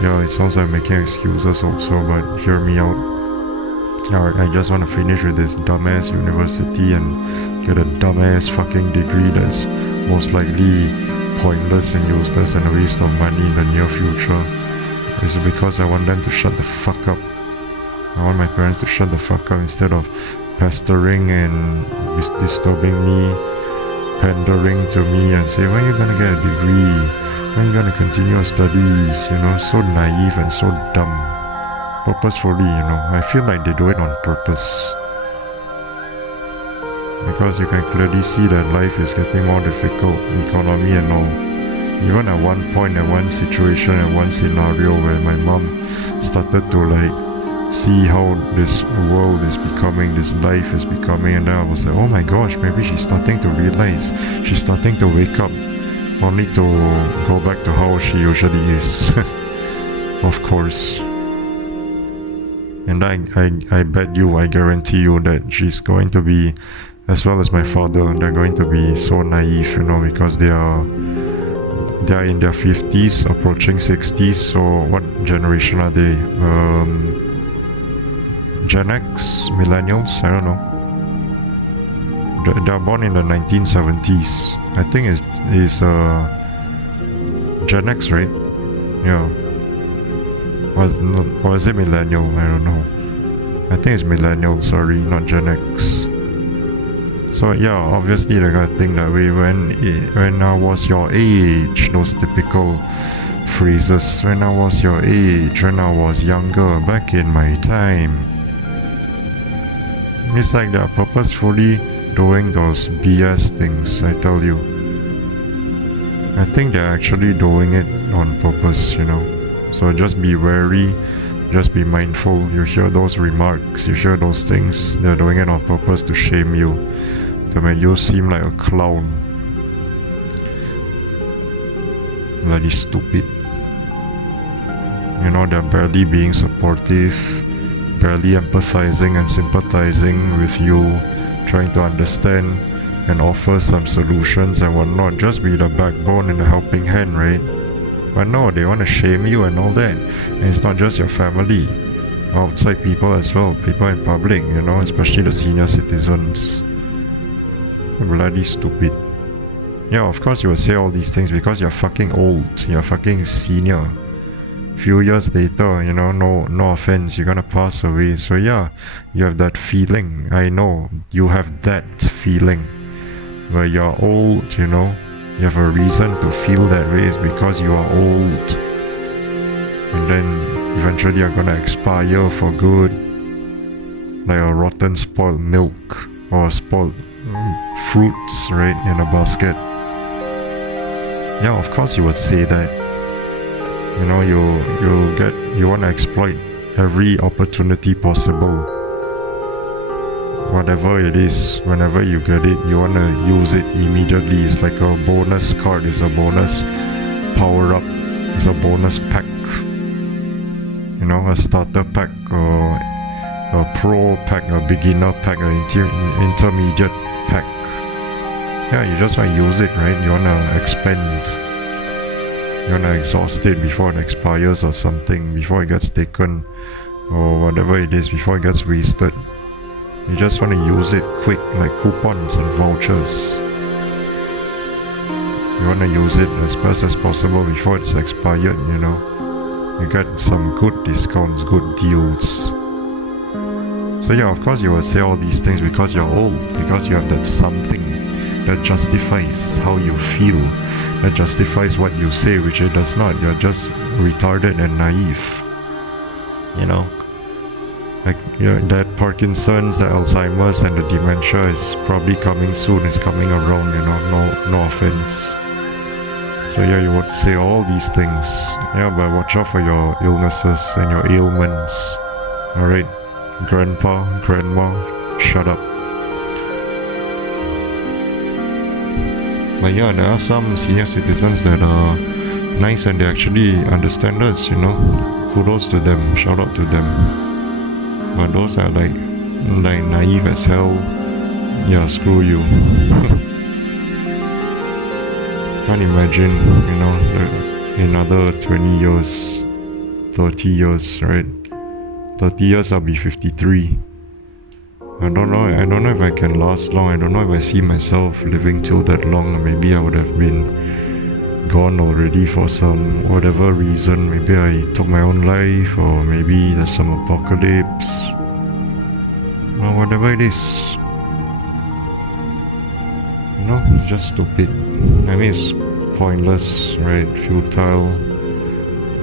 yeah, it sounds like making excuses also, but hear me out. I just want to finish with this dumbass university and get a dumbass fucking degree that's most likely pointless and useless and a waste of money in the near future. It's because I want them to shut the fuck up. I want my parents to shut the fuck up instead of pestering and disturbing me, pandering to me and say, when are you gonna get a degree? When are you gonna continue your studies? So naive and so dumb. Purposefully, I feel like they do it on purpose. Because you can clearly see that life is getting more difficult, economy and all. Even at one point, at one situation, at one scenario where my mom started to see how this world is becoming, this life is becoming, and then I was like, oh my gosh, maybe she's starting to realize, she's starting to wake up, only to go back to how she usually is. Of course. And I bet you, I guarantee you that she's going to be, as well as my father, they're going to be so naive, because they are in their 50s, approaching 60s. So what generation are they? Gen X, millennials, I don't know. They're born in the 1970s. I think it's Gen X, right? Yeah. Or is it millennial? I don't know. I think it's millennial, sorry, not Gen X. So yeah, obviously they're gonna think that way when I was your age, those typical phrases. When I was your age, when I was younger, back in my time. It's like they're purposefully doing those BS things, I tell you. I think they're actually doing it on purpose, So just be wary, just be mindful. You hear those remarks, you hear those things, they're doing it on purpose to shame you, to make you seem like a clown. Bloody stupid. They're barely being supportive, barely empathizing and sympathizing with you, trying to understand and offer some solutions and whatnot. Just be the backbone and the helping hand, right? But no, they want to shame you and all that. And it's not just your family, outside people as well, people in public, especially the senior citizens. Bloody stupid. Yeah, of course you will say all these things because you're fucking old, you're fucking senior. Few years later, no offense, you're gonna pass away. So yeah, you have that feeling. I know you have that feeling where you're old, you have a reason to feel that way. It's because you are old, and then eventually you're gonna expire for good, like a rotten spoiled milk or spoiled fruits, right, in a basket. Yeah, of course you would say that. You want to exploit every opportunity possible. whatever it is, whenever you get it, you want to use it immediately. It's like a bonus card, it's a bonus power up, it's a bonus pack, you know, a starter pack, or a pro pack, a beginner pack, an intermediate pack. Yeah, you just want to use it, right? You want to expend, you want to exhaust it before it expires or something, before it gets taken, or whatever it is, before it gets wasted. You just want to use it quick, like coupons and vouchers. You want to use it as best as possible before it's expired, you know. You get some good discounts, good deals. So yeah, of course you will say all these things because you're old, because you have that something that justifies how you feel, that justifies what you say, which it does not. You're just retarded and naive, you know. Like, you know, that Parkinson's, the Alzheimer's, and the dementia is probably coming soon, is coming around, you know, no offense. So yeah, you would say all these things. Yeah, but watch out for your illnesses and your ailments. Alright, grandpa, grandma, shut up. But yeah, there are some senior citizens that are nice and they actually understand us, you know. Kudos to them, shout out to them. But those are like naive as hell, yeah, screw you. Can't imagine, you know, another 20 years, 30 years, right? 30 years I'll be 53. I don't know if I can last long. I don't know if I see myself living till that long. Maybe I would have been gone already for some whatever reason. Maybe I took my own life, or maybe there's some apocalypse, or whatever it is. You know, it's just stupid. I mean, it's pointless, right? Futile.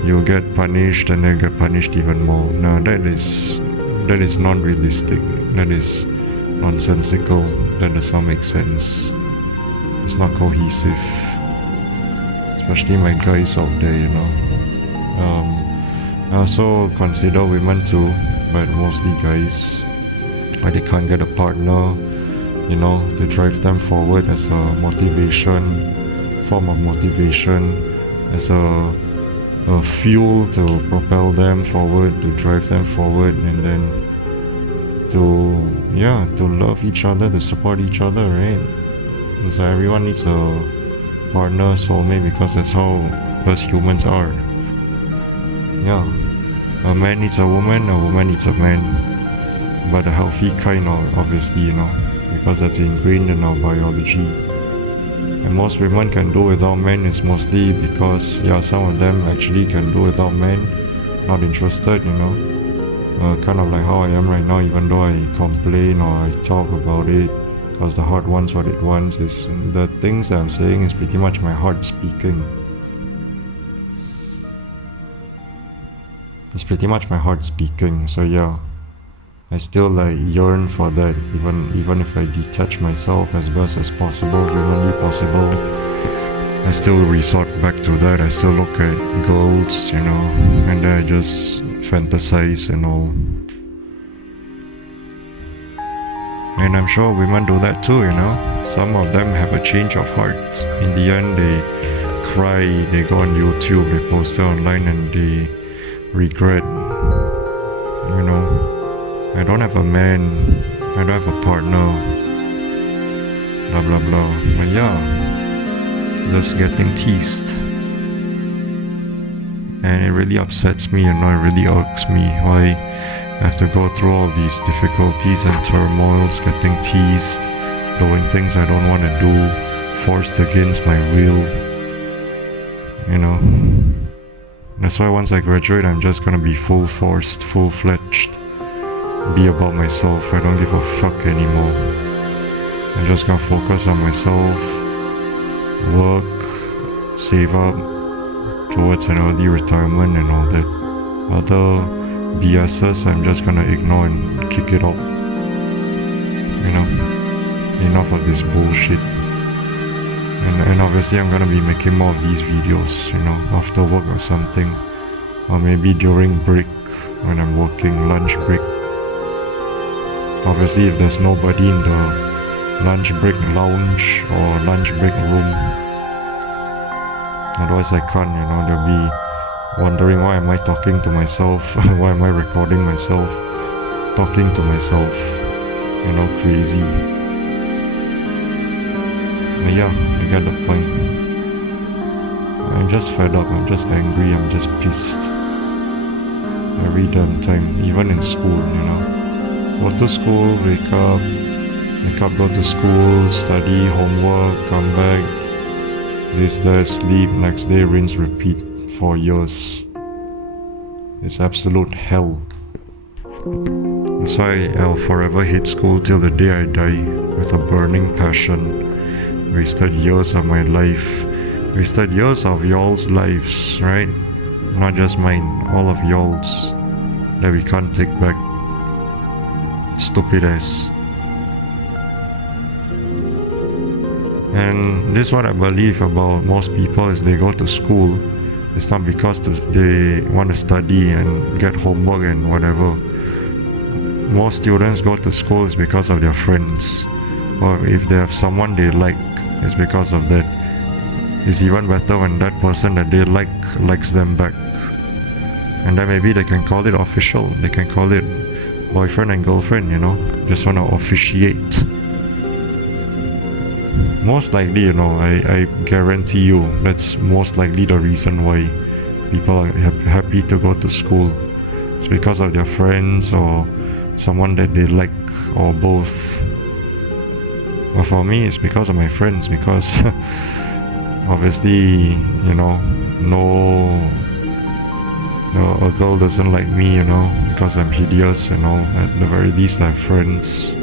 You'll get punished and then get punished even more. No, that is non-realistic. That is nonsensical. That does not make sense. It's not cohesive. Especially my guys out there, you know. I also consider women too, but mostly guys. Why they can't get a partner, you know, to drive them forward as a motivation, form of motivation, as a fuel to propel them forward, to drive them forward, and then to love each other, to support each other, right? So everyone needs a partner, soulmate, because that's how us humans are. Yeah, a man needs a woman needs a man, but a healthy kind, obviously, you know, because that's ingrained in our biology. And most women can do without men is mostly because, yeah, some of them actually can do without men, not interested, you know. Kind of like how I am right now, even though I complain or I talk about it, because the heart wants what it wants. Is the things that I'm saying is pretty much my heart speaking. It's pretty much my heart speaking, so yeah. I still like yearn for that, even if I detach myself as best as possible, humanly possible. I still resort back to that. I still look at girls, you know, and then I just fantasize and all. And I'm sure women do that too, you know. Some of them have a change of heart. In the end, they cry, they go on YouTube, they post it online, and they regret, you know. I don't have a man, I don't have a partner, blah blah blah. But yeah, just getting teased. And it really upsets me, you know, it really irks me why I have to go through all these difficulties and turmoils, getting teased, doing things I don't want to do, forced against my will, you know. That's why once I graduate, I'm just gonna be full-forced, full-fledged, be about myself. I don't give a fuck anymore. I'm just gonna focus on myself, work, save up towards an early retirement and all that. Other BS's, I'm just gonna ignore and kick it out. You know, enough of this bullshit. And obviously I'm gonna be making more of these videos, you know, after work or something. Or maybe during break, when I'm working, lunch break. Obviously, if there's nobody in the lunch break lounge or lunch break room, otherwise I can't, they'll be wondering, why am I talking to myself? Why am I recording myself talking to myself? Crazy. But yeah, I get the point. I'm just fed up, I'm just angry, I'm just pissed every damn time, even in school. Go to school, wake up, go to school, study, homework, come back, this day, sleep, next day, rinse, repeat for years. It's absolute hell. That's why I'll forever hate school till the day I die, with a burning passion. Wasted years of my life, wasted years of y'all's lives, right? Not just mine, all of y'all's, that we can't take back. Stupid ass. And this is what I believe about most people, is they go to school, it's not because they want to study and get homework and whatever. Most students go to school is because of their friends, or if they have someone they like, it's because of that. It's even better when that person that they like likes them back, and then maybe they can call it official, they can call it boyfriend and girlfriend, just want to officiate. Most likely, I guarantee you that's most likely the reason why people are happy to go to school. It's because of their friends or someone that they like, or both. But for me, it's because of my friends, because obviously, a girl doesn't like me, because I'm hideous and all. At the very least, I have friends.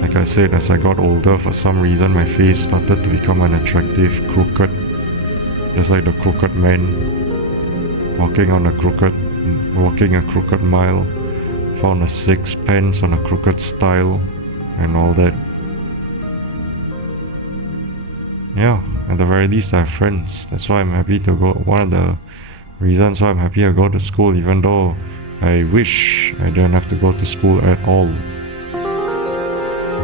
Like I said, as I got older, for some reason my face started to become unattractive, crooked, just like the crooked man walking a crooked mile, found a sixpence on a crooked style and all that. Yeah, at the very least I have friends. That's why I'm happy to go. One of the reasons why I'm happy to go to school, even though I wish I didn't have to go to school at all,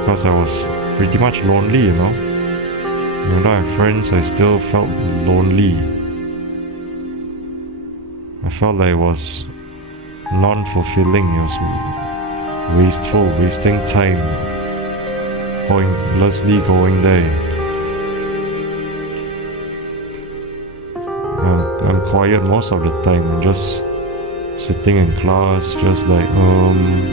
because I was pretty much lonely, Even though I have friends, I still felt lonely. I felt like it was non-fulfilling, it was wasteful, wasting time, pointlessly going there. I'm quiet most of the time, I'm just sitting in class, just like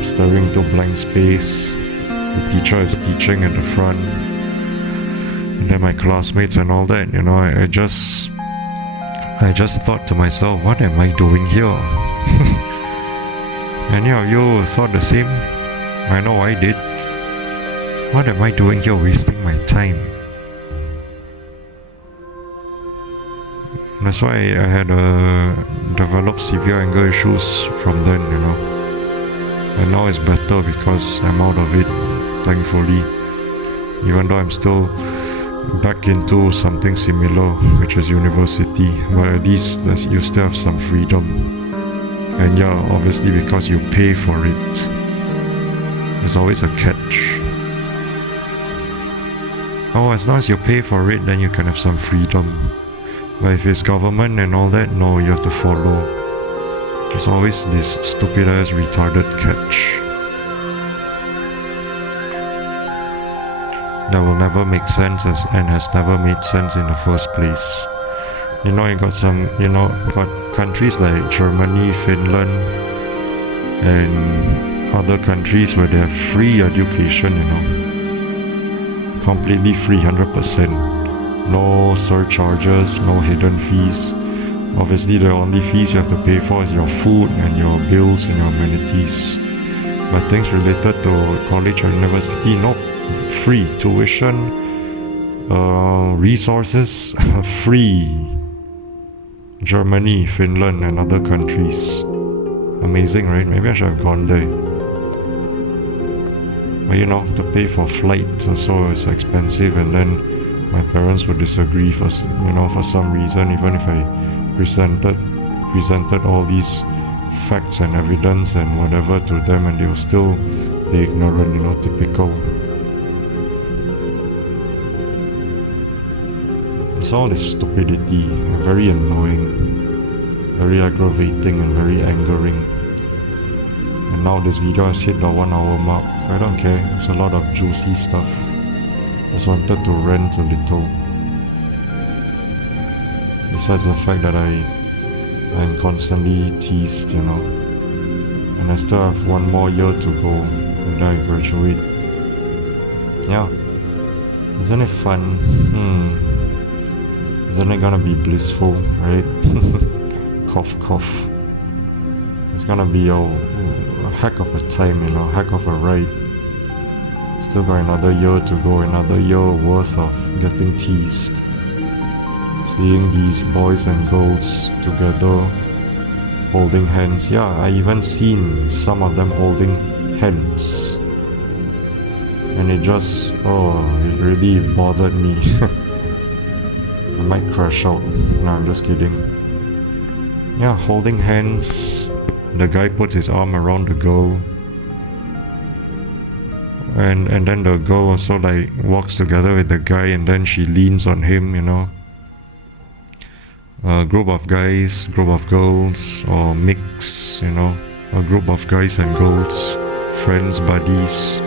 staring into blank space. The teacher is teaching at the front, and then my classmates and all that, I just thought to myself, what am I doing here? Any of you thought the same? I know I did. What am I doing here, wasting my time? That's why I had developed severe anger issues from then, And now it's better because I'm out of it, thankfully. Even though I'm still back into something similar, which is university, but at least you still have some freedom. And yeah, obviously because you pay for it, there's always a catch. Oh, as long as you pay for it, then you can have some freedom. But if it's government and all that, no, you have to follow. There's always this stupid ass retarded catch that will never make sense and has never made sense in the first place. You got some, got countries like Germany, Finland, and other countries where they have free education, completely free, 100%. No surcharges, no hidden fees. Obviously, the only fees you have to pay for is your food and your bills and your amenities. But things related to college or university, nope. Free tuition, resources, free. Germany, Finland, and other countries. Amazing, right? Maybe I should have gone there. But to pay for flights also is expensive, and then my parents would disagree for some reason, even if I presented all these facts and evidence and whatever to them, and they will still be ignorant, you know, typical. It's all this stupidity, very annoying, very aggravating and very angering. And now this video has hit the 1 hour mark. I don't care, it's a lot of juicy stuff. Just wanted to rant a little. Besides the fact that I'm constantly teased, you know. And I still have 1 more year to go and then I graduate. Yeah. Isn't it fun? Isn't it gonna be blissful, right? Cough, cough. It's gonna be a heck of a time, you know, heck of a ride. Still got another year to go, another year worth of getting teased. Seeing these boys and girls together, holding hands. Yeah, I even seen some of them holding hands. And it just, it really bothered me. I might crash out. No, I'm just kidding. Yeah, holding hands. The guy puts his arm around the girl. And then the girl also like walks together with the guy, and then she leans on him, you know. A group of guys, group of girls, or mix, you know. A group of guys and girls, friends, buddies.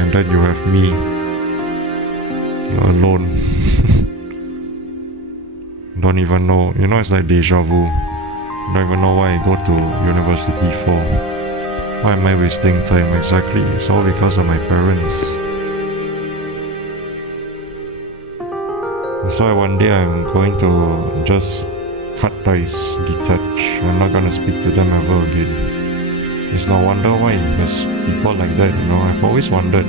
And then you have me alone. Don't even know, you know, it's like deja vu. Don't even know why I go to university for. Why am I wasting time? Exactly, it's all because of my parents. That's why one day I'm going to just cut ties, detach. I'm not gonna speak to them ever again. It's no wonder why there's people like that, you know. I've always wondered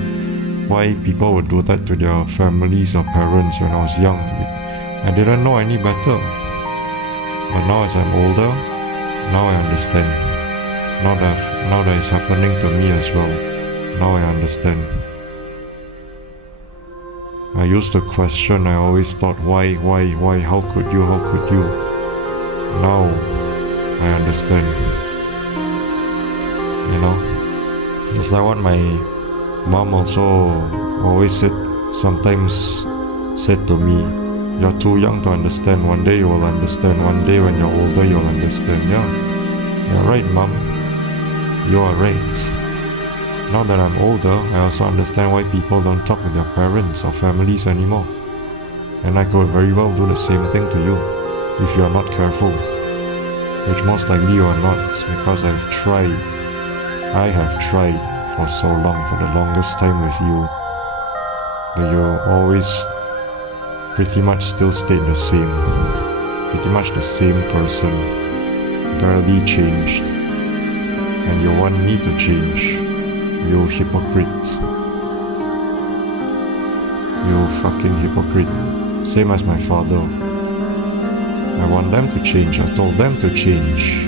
why people would do that to their families or parents when I was young. I didn't know any better. But now as I'm older, now I understand. Now that it's happening to me as well, now I understand. I used to question, I always thought, why, how could you? Now I understand. You know? It's like what my mom also always sometimes said to me, you're too young to understand, one day you will understand, one day when you're older you'll understand. Yeah, you're right, mom. You are right. Now that I'm older, I also understand why people don't talk with their parents or families anymore. And I could very well do the same thing to you if you're not careful. Which most likely you are not, because I have tried for so long, for the longest time with you. But you always pretty much still stayed the same. Pretty much the same person. Barely changed. And you want me to change. You hypocrite. You fucking hypocrite. Same as my father. I want them to change. I told them to change.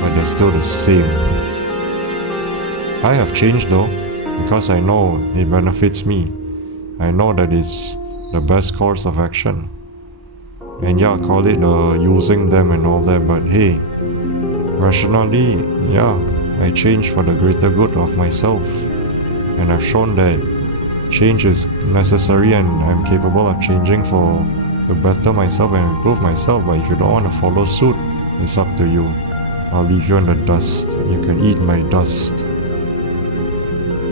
But they're still the same. I have changed though, because I know it benefits me. I know that it's the best course of action. And yeah, call it using them and all that, but hey, rationally, yeah, I changed for the greater good of myself. And I've shown that change is necessary and I'm capable of changing to better myself and improve myself. But if you don't want to follow suit, it's up to you. I'll leave you in the dust. You can eat my dust.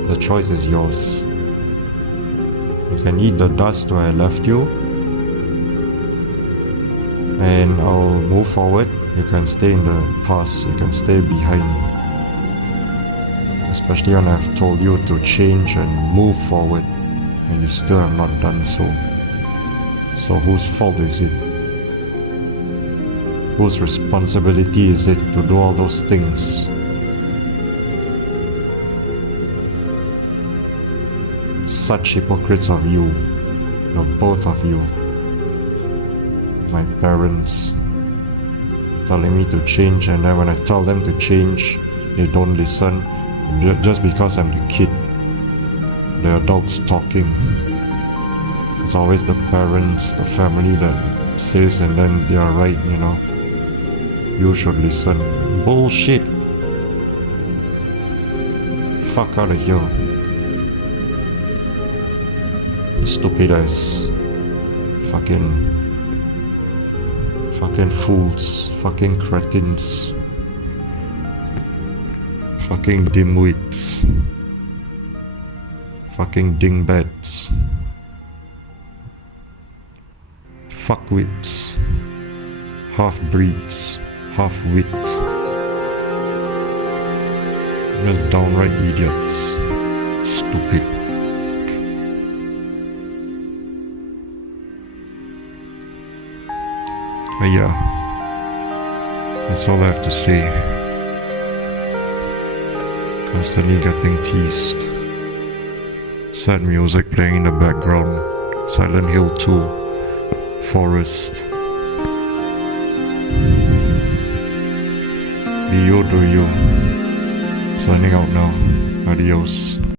The choice is yours. You can eat the dust where I left you, and I'll move forward. You can stay in the past. You can stay behind. Especially when I've told you to change and move forward, and you still have not done so. So whose fault is it? Whose responsibility is it to do all those things? Such hypocrites of you, the both of you. My parents telling me to change, and then when I tell them to change, they don't listen just because I'm the kid. The adults talking. It's always the parents, the family that says, and then they are right, you know. You should listen. Bullshit. Fuck out of here. Stupid ass. Fucking fools. Fucking cretins. Fucking dimwits. Fucking dingbats. Fuckwits. Half-breeds. Half-wit. Just downright idiots. Stupid. But yeah, that's all I have to say. Constantly getting teased. Sad music playing in the background. Silent Hill 2. Forest. Beyoudoyou. Signing out now. Adios.